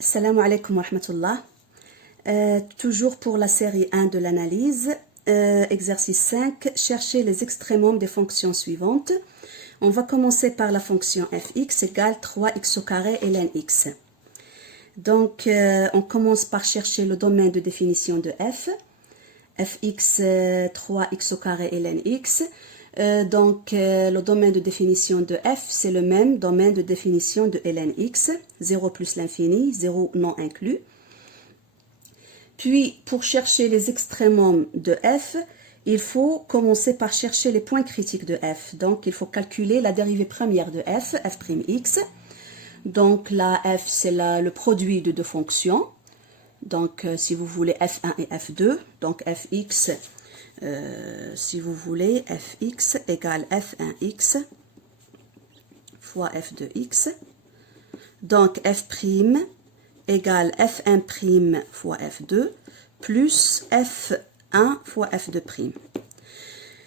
Salam alaikum wa rahmatullah. Toujours pour la série 1 de l'analyse, exercice 5, chercher les extrémums des fonctions suivantes. On va commencer par la fonction fx égale 3x au carré ln x. Donc, on commence par chercher le domaine de définition de f. Fx 3x au carré ln x. Le domaine de définition de f, c'est le même domaine de définition de ln x, 0 plus l'infini, 0 non inclus. Puis, pour chercher les extrémums de f, il faut commencer par chercher les points critiques de f. Donc, il faut calculer la dérivée première de f, f'x. Donc, la f, c'est le produit de deux fonctions. Donc, si vous voulez f1 et f2, donc fx, si vous voulez, fx égale f1x fois f2x. Donc, f' égale f1' fois f2 plus f1 fois f2'.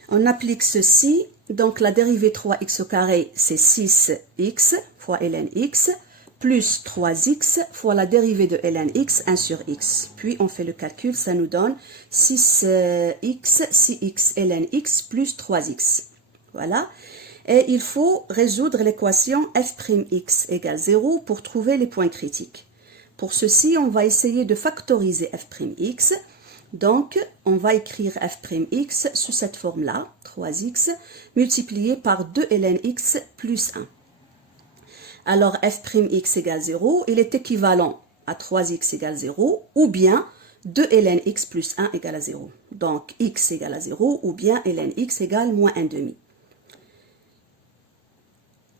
On applique ceci. Donc, la dérivée 3x au carré, c'est 6x fois ln x plus 3x fois la dérivée de ln x, 1 sur x. Puis, on fait le calcul, ça nous donne 6x ln x plus 3x. Voilà. Et il faut résoudre l'équation f'x égale 0 pour trouver les points critiques. Pour ceci, on va essayer de factoriser f'x. Donc, on va écrire f'x sous cette forme-là, 3x, multiplié par 2 ln x plus 1. Alors, f'x égale 0, il est équivalent à 3x égale 0, ou bien 2 ln x plus 1 égale à 0. Donc, x égale à 0, ou bien ln x égale moins 1 demi.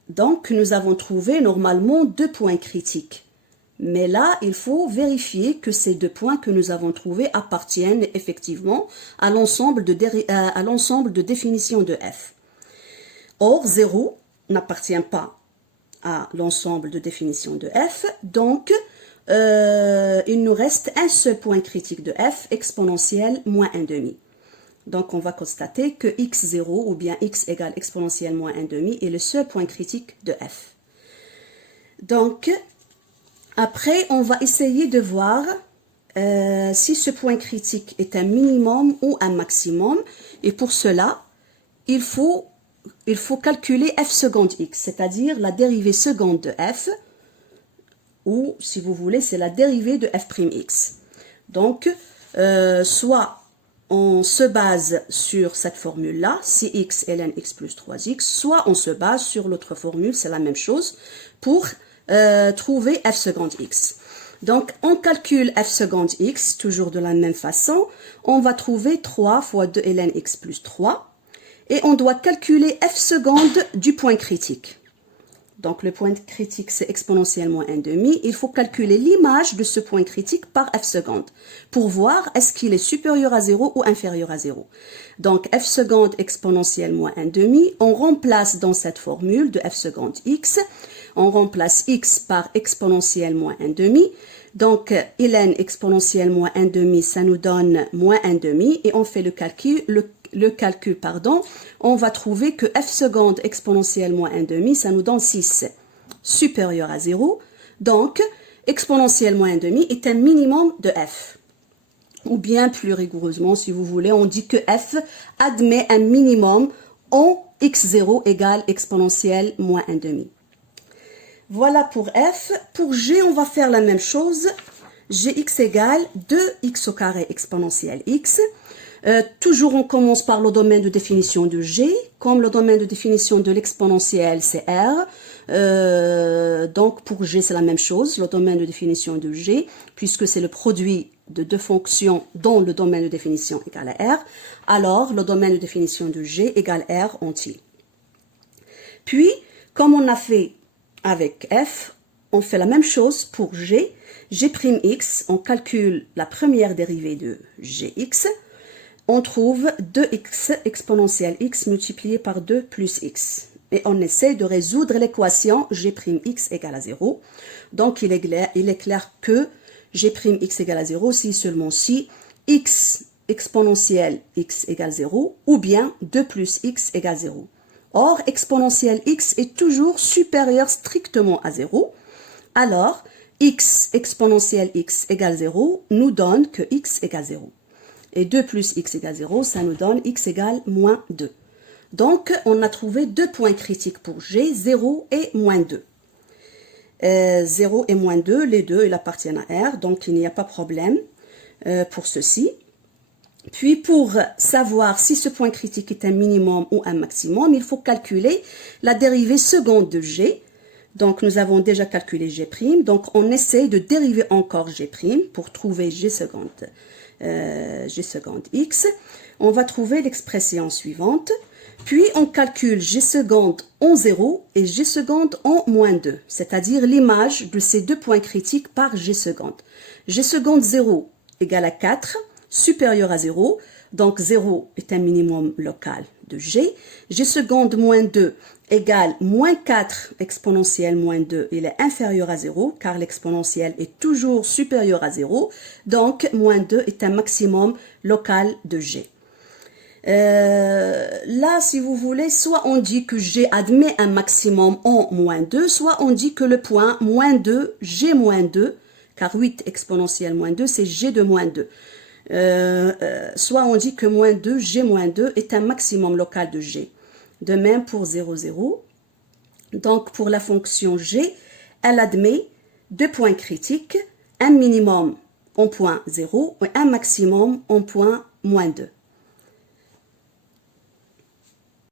Donc, nous avons trouvé normalement deux points critiques. Mais là, il faut vérifier que ces deux points que nous avons trouvés appartiennent effectivement à l'ensemble de définition de f. Or, 0 n'appartient pas à l'ensemble de définition de f. Donc, il nous reste un seul point critique de f, exponentielle moins 1 demi. Donc, on va constater que x0 ou bien x égale exponentielle moins 1 demi est le seul point critique de f. Donc, après, on va essayer de voir si ce point critique est un minimum ou un maximum. Et pour cela, il faut calculer f seconde x, c'est-à-dire la dérivée seconde de f, ou si vous voulez, c'est la dérivée de f'x. Donc, soit on se base sur cette formule-là, 6x ln x plus 3x, soit on se base sur l'autre formule, c'est la même chose, pour trouver f seconde x. Donc, on calcule f seconde x, toujours de la même façon. On va trouver 3 fois 2 ln x plus 3. Et on doit calculer f seconde du point critique. Donc, le point critique, c'est exponentielle moins 1 demi. Il faut calculer l'image de ce point critique par f seconde pour voir est-ce qu'il est supérieur à 0 ou inférieur à 0. Donc, f seconde exponentielle moins 1 demi, on remplace dans cette formule de f seconde x, on remplace x par exponentielle moins 1 demi. Donc, ln exponentielle moins 1 demi, ça nous donne moins 1 demi et on fait le calcul, on va trouver que f seconde exponentielle moins 1 demi, ça nous donne 6 supérieur à 0. Donc, exponentielle moins 1 demi est un minimum de f. Ou bien, plus rigoureusement, si vous voulez, on dit que f admet un minimum en x0 égale exponentielle moins 1 demi. Voilà pour f. Pour g, on va faire la même chose. Gx égale 2x au carré exponentielle x. Toujours, on commence par le domaine de définition de g. Comme le domaine de définition de l'exponentielle, c'est r. Donc, pour g, c'est la même chose. Le domaine de définition de g, puisque c'est le produit de deux fonctions dont le domaine de définition égale à r. Alors, le domaine de définition de g égale r entier. Puis, comme on a fait avec f, on fait la même chose pour g. G'x, on calcule la première dérivée de gx. On trouve 2x exponentielle x multiplié par 2 plus x. Et on essaie de résoudre l'équation g'x égale à 0. Donc, il est clair que g'x égale à 0 si seulement si x exponentielle x égale 0 ou bien 2 plus x égale 0. Or, exponentielle x est toujours supérieure strictement à 0. Alors, x exponentielle x égale 0 nous donne que x égale 0. Et 2 plus x égale 0, ça nous donne x égale moins 2. Donc, on a trouvé deux points critiques pour g, 0 et moins 2. 0 et moins 2, les deux, ils appartiennent à R, donc il n'y a pas de problème pour ceci. Puis, pour savoir si ce point critique est un minimum ou un maximum, il faut calculer la dérivée seconde de g. Donc, nous avons déjà calculé g', donc on essaie de dériver encore g' pour trouver g seconde x. On va trouver l'expression suivante. Puis, on calcule g seconde en 0 et g seconde en moins 2, c'est-à-dire l'image de ces deux points critiques par g seconde. G seconde 0 égale à 4, supérieur à 0, donc 0 est un minimum local de g. G seconde moins 2 égale moins 4 exponentielle moins 2, il est inférieur à 0, car l'exponentielle est toujours supérieure à 0, donc moins 2 est un maximum local de g. Là, si vous voulez, soit on dit que g admet un maximum en moins 2, soit on dit que le point moins 2, g moins 2, car 8 exponentielle moins 2, c'est g de moins 2. Soit on dit que moins 2, g moins 2 est un maximum local de g. De même pour 0, 0. Donc, pour la fonction g, elle admet deux points critiques, un minimum en point 0 et un maximum en point moins 2.